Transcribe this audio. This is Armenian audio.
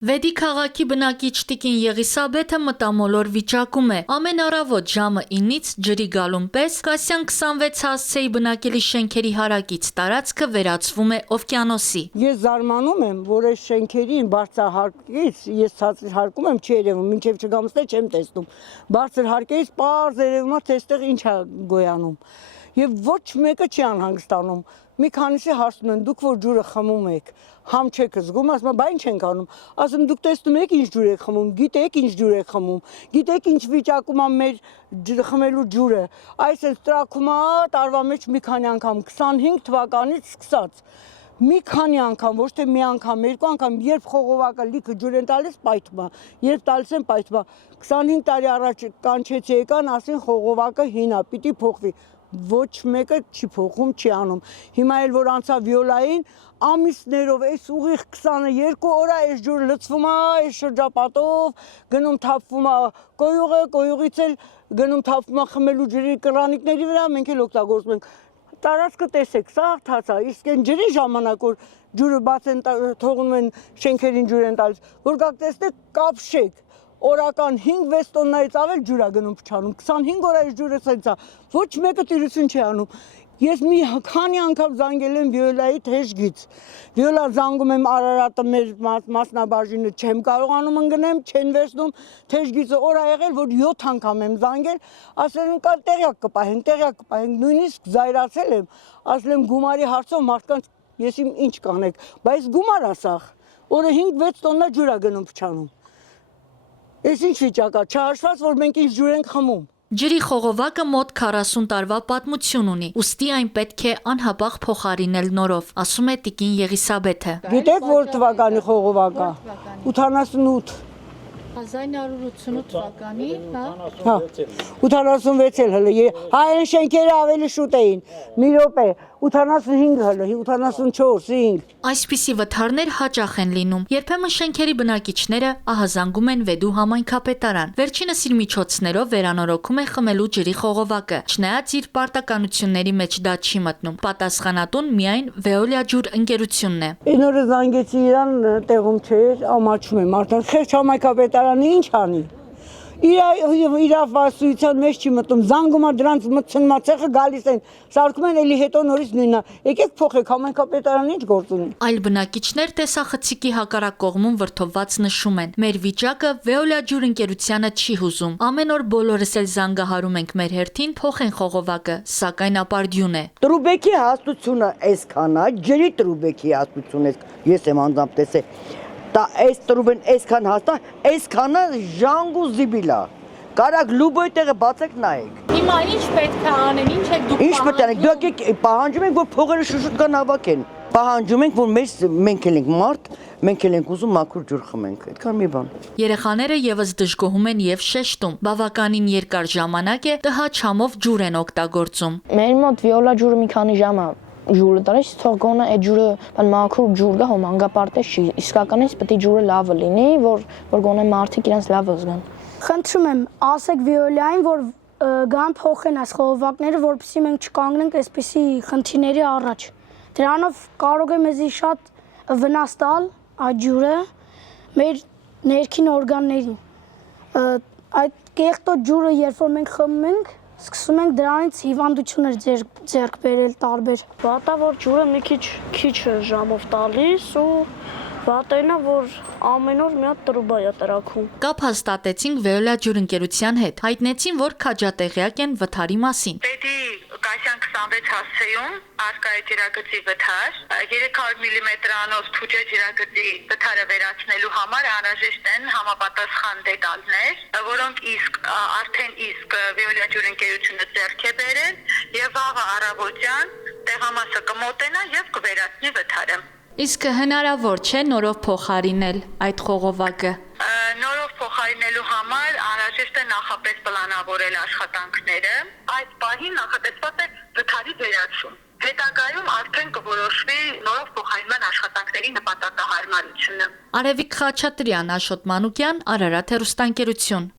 Վեդի քաղաքի բնակիչ Տիկին Եղիսաբեթը մտամոլոր վիճակում է։ Ամեն առավոտ ժամը 9-ից ջրի գալուն պես Կասյան 26 հասցեի բնակելի շենքերի հարակից տարածքը վերածվում է օվկիանոսի։ Ես զարմանում եմ, որ այս շենքերին բարձրահարկից ես ցածր հարկում եմ չի երևում, մինչև չգամստե չեմ տեսնում։ Բարձր հարկերից պարզ երևում է, թե այստեղ ինչ է գոյանում։ Եվ ոչ մեկը չի անհանգստանում։ Մի քանիսի հարցնում են, դուք որ ջուրը խմում եք, համ չեք զգում, ասում եմ, բա ինչ ենք անում։ Ասում դուք տեսնում եք ինչ ջուր եք խմում, գիտեք ինչ ջուր եք խմում, գիտեք ինչ վիճակում է մեր խմելու ջուրը։ Այս էլ տրակում է տարվա մեջ մի քանի անգամ 25 թվականից սկսած։ Մի քանի անգամ, ոչ թե մի անգամ, երկու անգամ, երբ խողովակը լիքը ջուր են տալիս, պայթում է, երբ տալիս են պայթում է։ 25 տարի առաջ կանչեցի եկան, ասին խողովակը հին է, պիտի փոխվի։ Ոչ մեկը չի փոխում, չի անում։ Հիմա էլ որ անցա Վիոլային, ամիսներով այս ուղիղ 22 օր այս ջուրը լցվում է, այս շրջապատով գնում թափվում է կոյուղը, կոյուղից էլ գնում թափվում է խմելու ջրի կրանիկների վրա, մենք էլ օգտագործում ենք։ Տարածքը տեսեք, սա թաց է, իսկ այն ջրի ժամանակ որ ջուրը բաց են թողնում են շենքերին ջուր են տալիս, որ գաք տեսնեք կապշեք, օրական 5-6 տոննայից ավել ջուր է գնում փչանում, 25 օր այս ջուրը սենց է, ոչ մեկը տիրություն չի անում։ Ես մի քանի անգամ զանգել եմ Վիոլայի թեժգից, Վիոլա զանգում եմ Արարատը մեր մասնաբաժինը չեմ կարողանում ընկնեմ, չեն վերցնում, թեժգիծը օր ա եղել, որ 7 անգամ եմ զանգել, ասել են կար տեղյակ կպահենք, նույնիսկ զայրացել եմ, ասել եմ գումարի հարցով մարդկանց ես իմ ինչ կանեք, բայց գումար ասախ, օրը 5-6 տոննա ջուր ա գնում փչանում։ Ես ինչ վիճակ է, չհաշված, որ մենք ինչ ջուր ենք խմում։ Ջրի խողովակը մոտ 40 տարվա պատմություն ունի, ուստի այն պետք է անհապաղ փոխարինել նորով, ասում է Տիկին Եղիսաբեթը։ Գիտեք որ թվականի խողովակը։ 88 1988 թվականի, հա 86 էլ հələ, հա այն շենքերը ավելի շուտ էին, մի րոպե, 85 հələ, 84, 5։ Այսպիսի վթարներ հաճախ են լինում, երբեմն շենքերի բնակիչները ահազանգում են Վեդու համայնքապետարան, վերջինս իր միջոցներով վերանորոգում է խմելու ջրի խողովակը, չնայած իր պարտականությունների մեջ դա չի մտնում, պատասխանատուն միայն Veolia ջուր ընկերությունն է։ Այն օրը զանգեցի իրան, տեղում չէր, ամաչում եմ, արդեն խեղճ համայնքապետարանը ինչ անի։ Իրավասության մեջ չի մտնում, զանգում է դրանց մտցնումա ցեխը գալիս են, սարքում են էլի հետո նորից նույնը, եկեք փոխեք համայնքապետարանը ինչ գործ ունի։ Այլ բնակիչներ տեսախցիկի հակառակ կողմում վրդովված նշում են. մեր վիճակը Veolia ջուր ընկերությանը չի հուզում, ամեն օր բոլորս էլ զանգահարում ենք մեր հերթին փոխեն խողովակը, սակայն ապարդյուն է։ Տրուբեկի հաստությունը այսքան է, ջրի տրուբեկի հաստությունը ես եմ անձամբ տեսել։ Դա այս տրուբեն այսքան հաստա, այսքանը ժանգ ու զիբիլա։ Կարակ լուբոյ տեղը բացեք նայեք։ Հիմա ինչ պետք է անեն, ինչ եք դուք Ինչ պետք է անենք, դուք պահանջում ենք, որ փողերը շուշուտ կան հավաքեն։ Պահանջում ենք, որ մենք էլ ենք մարդ, մենք էլ ենք ուզում մաքուր ջուր խմենք, այդքան մի բան։ Երեխաները եւս դժգոհում են եւ շեշտում, բավականին երկար ժամանակ է տհաճ ջուր են օգտագործում։ Մեր մոտ Վիոլա ջուրը մի քանի ժամ է ջուրը տալիս, թող գոնե այդ ջուրը բան մաքուր ջուր գա, հոմ անգապարտեզ չի։ Իսկականից պետք է ջուրը լավը լինի, որ գոնե մարդիկ իրենց լավը զգան։ Խնդրում եմ, ասեք Վիոլային, որ գան փոխեն այս խողովակները, որպեսզի մենք չկանգնենք այսպիսի խնդիրների առաջ։ Դրանով կարող է մեզի շատ վնաս տալ այդ ջուրը մեր ներքին օրգաններին։ Այդ կեղտոտ ջուրը, երբ որ մենք խմում ենք, սկսում ենք դրանից հիվանդություններ ձեռք բերել տարբեր։ Վատա որ ջուրը մի քիչ ժամով տալիս ու վատենա որ ամեն օր մի հատ տրուբա է տրակում։ Կապ հաստատեցինք Veolia ջուր ընկերության հետ, հայտնեցին, որ քաջատեղյակ են վթարի մասին։ Պետի Կասյան 26 հասցեում արկա է ջրագծի վթար, 300 մմ-անոց թուջե ջրագծի վթարը վերացնելու համար անհրաժեշտ են համապատասխան դետալներ, որոնք արդեն Veolia ջուր ընկերությունը ձեռք է բերել եւ վաղը առավոտյան տեղամասը կմոտենա եւ կվերացնի վթարը։ Իսկ հնարավոր չէ նորով փոխարինել այդ խողովակը։ Նորով փոխարինելու համար անհրաժեշտ է նախապես պլանավորել աշխատանքները։ Այս պահին նախատեսված է վթարի վերացում։ Հետագայում արդեն կորոշվի նորով փոխարինման աշխատանքների նպատակահարմարությունը։ Արևիկ Խաչատրյան, Աշոտ Մանուկյան, Արարատ հեռուստաընկերություն։